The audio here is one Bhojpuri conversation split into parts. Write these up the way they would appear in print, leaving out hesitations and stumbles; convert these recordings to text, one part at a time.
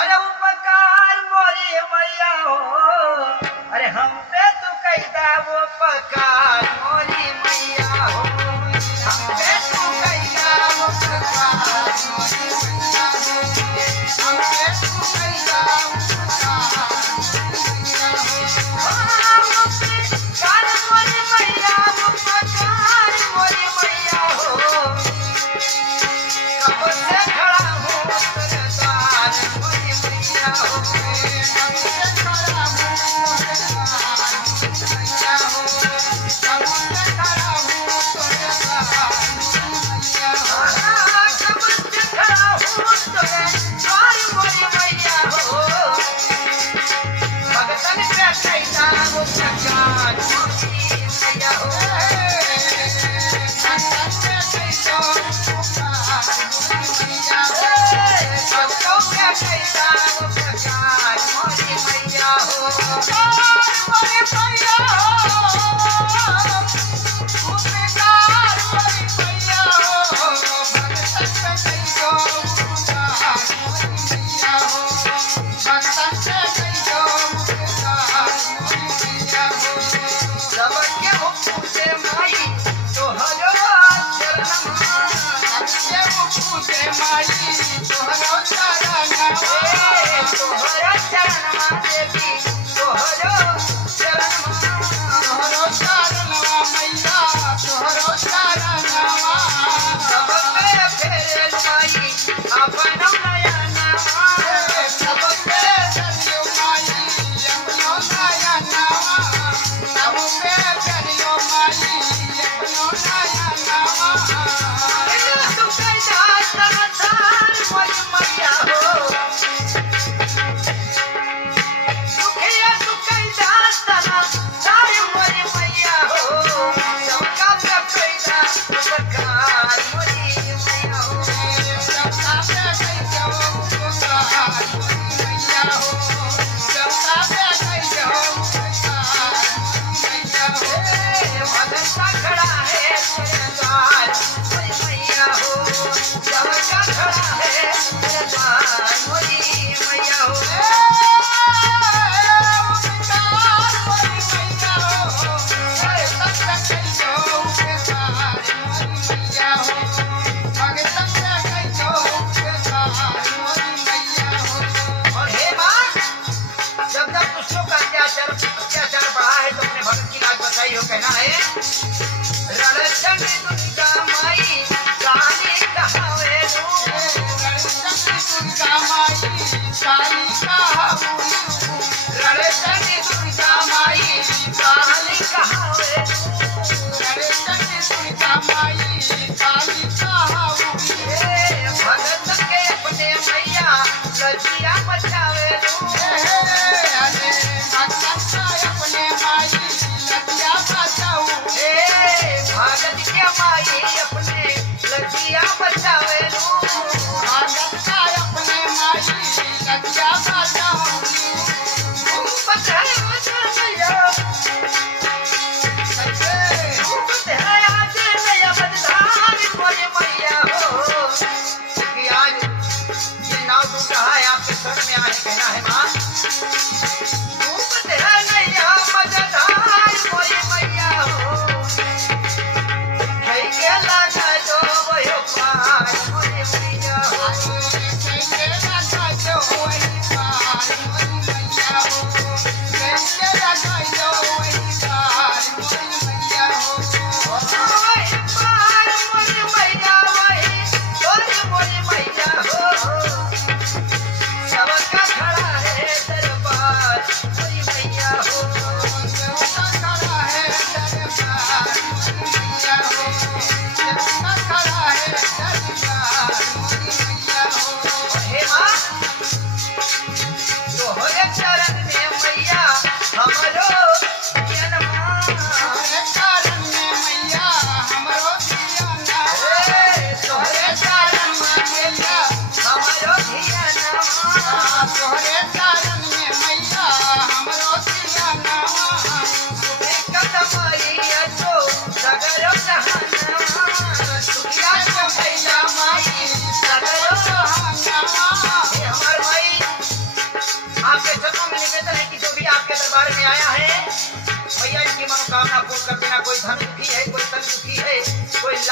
अरे उपकार मोरी मैया हो, अरे हम पे तू कैदा वो उपकार मोरी मैया हो, हम पे तू कैदा वो उपकार मोरी मैया हो, हम पे तू कैदा वो उपकार मोरी मैया हो, उपकार मोरी मैया हो, कब से खड़ा हूँ तेरे द्वार मोरी मैया हो, कब से खड़ा हूँ तेरे द्वार मोरी मैया हो, कब से खड़ा हूँ तेरे द्वार मोरी मैया हो, कब से खड़ा हूँ तेरे द्वार मोरी मैया हो, भगतन पे कैदा वो प्रचार मोरी मैया हो, भगतन पे कैदा वो प्रचार मोरी मैया हो, भक्तों पे कैदा वो प्रचार मोरी मैया हो, मोरी मैया हो, उपकार मोरी मैया हो, भगतन पे कैदा वो प्रचार मोरी मैया हो, भगतन पे कैदा वो प्रचार मोरी मैया हो, सबके मुझे माई तोहरो चरणमा, सबके मुझे माई तोहरो चरणमा, तोहरो चरणमा देवी तोहरो चरणमा,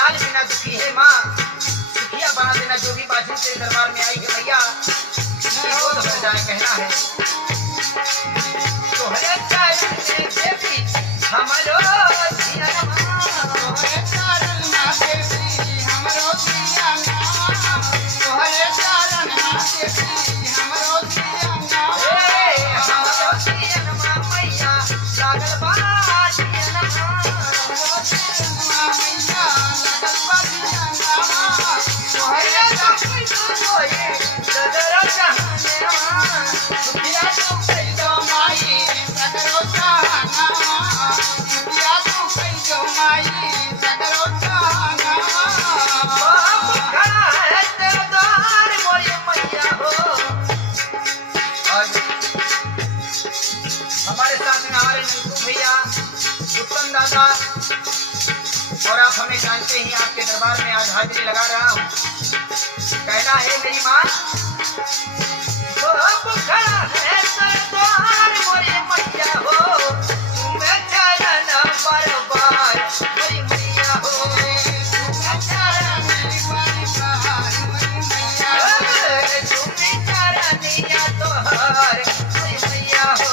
लाल बिना दुखी है माँ, दुखिया बना देना जो भी बाजी तेरे दरबार में आई है मैया, गोद भर जाए कहना है। तोहरे चरण में देवी हमरो जियन माँ, तोहरे चरण में देवी हमरो जियन माँ, तोहरे चरण में देवी हमरो जियन माँ, हमरो जियन माँ मैया लागल बा जियन माँ, हमरो जियन माँ मैया लागल बा जियन माँ, तोहरे चरण होए सदर जहाने माँ, दुखिया तू कैदो माई सगरो जहाना, दुखिया तू कैदो माई सगरो जहाना। बाप खड़ा है तेरे द्वार मोरी मैया हो। और हमारे साथ में हमारे नंदू भैया, उत्तम दादा, और आप हमें जानते ही आपके दरबार में आज हाजिरी लगा रहा हूँ। कहना है मेरी माँ, बाप खड़ा है तेरे द्वार मोरी मैया हो, तुम्हें चरण बरबार मोरी मैया हो, तुम्हें चरण बरबार मोरी मैया हो, तुम्हें चरनिया तोहार मोरी मैया हो,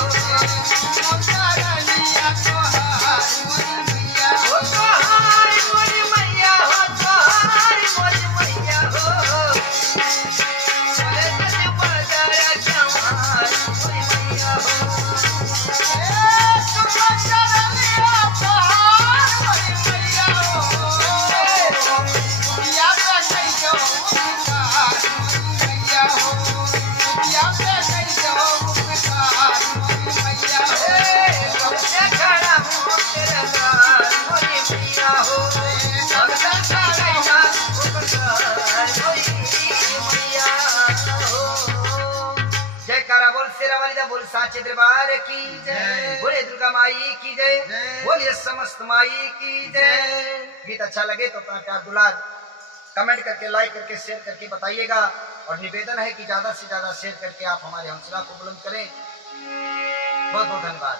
तुम चरनिया तोहार मोरी मैया ओ हो, तोहार मोरी मैया हो, तोहार मोरी मैया हो, चले चले बदर जवान मोरी मैया हो। तुम चरनिया तोहार मोरी मैया हो, दुखिया पे कैदो उपकार मोरी मैया हो, दुखिया पे कैदो उपकार मोरी मैया हो, सबसे खड़ा हूँ तेरे द्वार मोरी मैया हो, सबसे खड़ा उपकार मोरी मैया हो। जयकारा बोल शेरा वाली दा बोल साचे दरबार की जय, बोले दुर्गा माई की जय, बोलिए समस्त माई की जय। गीत अच्छा लगे तो अपना प्यार दुलार कमेंट करके, लाइक करके, शेयर करके बताइएगा, और निवेदन है कि ज्यादा से ज्यादा शेयर करके आप हमारे हौसला को बुलंद करें। बहुत बहुत धन्यवाद।